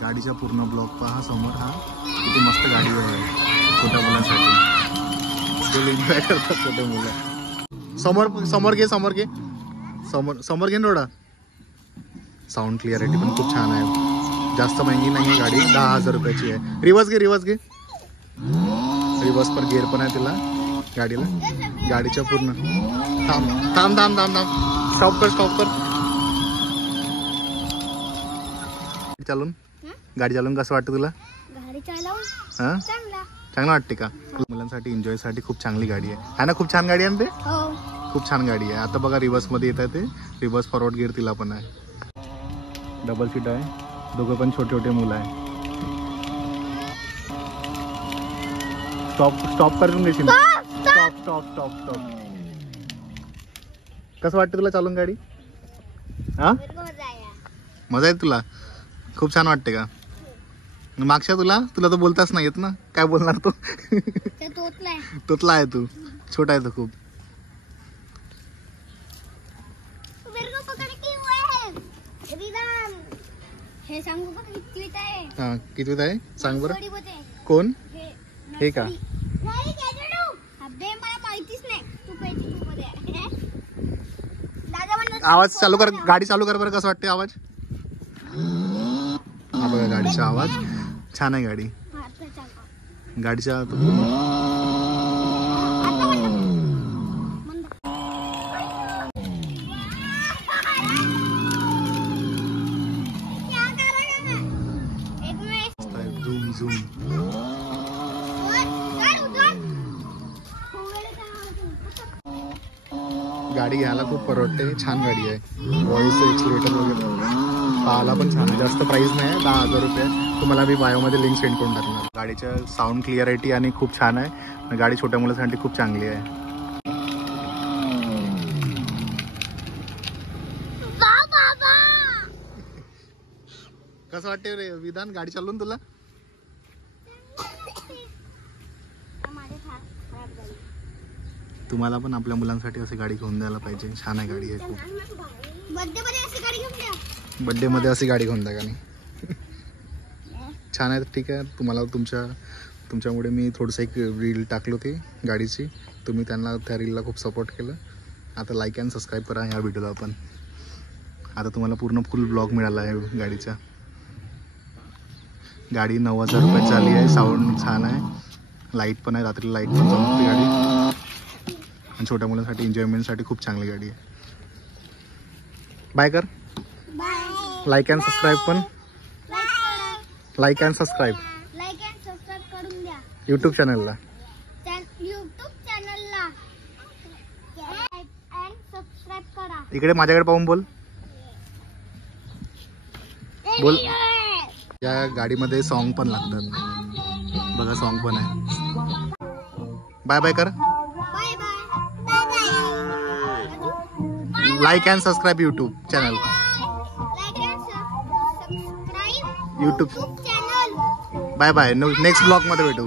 गाडीचा पूर्ण ब्लॉक पहा समोर, हा किती मस्त गाडी आहे छोट्या मुलांसाठी, जो एन्जॉय करतात छोटे मुलं. समोर समोर घे समोर घे समोर घे थोडा. साऊंड क्लिअरिटी पण खूप छान आहे, जास्त महंगी नाही आहे गाडी, 10,000 रुपयाची आहे. रिवर्स घे रिवर्स पर गिअर पण आहे तिला गाडीला. गाडीच्या पूर्ण थांब थांब थांब थांब थांब स्टॉप कर गाडी चालवून कसं वाटतं तुला? गाडी चालवून हा चांगलं वाटते का? मुलांसाठी एन्जॉय साठी खूप चांगली गाडी आहे ना. खूप छान गाडी आहे ना ते, खूप छान गाडी आहे. आता बघा रिवर्स मध्ये येत आहे ते, रिवर्स फॉरवर्ड गिअर तिला पण आहे. डबल सीट आहे, दोघं पण छोटे छोटे मुलं आहे. स्टॉप करून घेशील. स्टॉप. कसं वाटतं तुला चालून गाडी? हा मजा आहे तुला? खूप छान वाटते का? मागच्या तुला तर बोलताच नाही येत ना, काय बोलणार तू? तोतला आहे तू, छोटा आहे तो खूप. हा कितवीत आहे सांग बरं. कोण हे का? आवाज चालू कर, गाडी चालू कर बरं. कसं वाटते आवाज? हा बघा गाडीचा आवाज छान आहे. गाडीचा झूम गाडी घ्यायला खूप परवडते, छान गाडी आहे. व्हॉइस एक्सिलेटर वगैरे पाहायला पण छान आहे. जास्त प्राइस नाही आहे, 10,000 रुपये. तुम्हाला मी बायोमध्ये लिंक सेंड करून टाकणार. गाडीच्या साऊंड क्लिअरिटी आणि खूप छान आहे. गाडी छोट्या मुलांसाठी खूप चांगली आहे. कसं वाटते रे विधान गाडी चालवून तुला? तुम्हाला पण आपल्या मुलांसाठी अशी गाडी घेऊन द्यायला पाहिजे. छान आहे गाडी आहे खूप. बर्थडे मध्ये अशी गाडी घेऊन द्या का नाही? छान आहे. ठीक आहे, तुम्हाला तुमच्यामुळे मी थोडंसं एक रील टाकलो ती गाडीची. तुम्ही त्यांना त्या रीलला खूप सपोर्ट केलं. आता लाईक अँड सबस्क्राईब करा ह्या व्हिडिओला पण. आता तुम्हाला पूर्ण फुल ब्लॉग मिळाला आहे गाडीचा. गाडी 9,000 रुपये झाली आहे. साऊंड छान आहे, लाईट पण आहे, रात्री लाईट पण चमकते गाडी. आणि छोट्या मुलांसाठी एन्जॉयमेंटसाठी खूप चांगली गाडी आहे. बाय कर. लाईक अँड सबस्क्राईब पण. लाईक अँड सबस्क्राईब करून द्या यूट्यूब चॅनलला. इकडे माझ्याकडे पाहून बोल. या गाडीमध्ये सॉन्ग पण लागतात बघा, सॉन्ग पण आहे. बाय बाय कर. Like and subscribe YouTube channel. YouTube. Bye bye. Next blog मध्ये भेटू.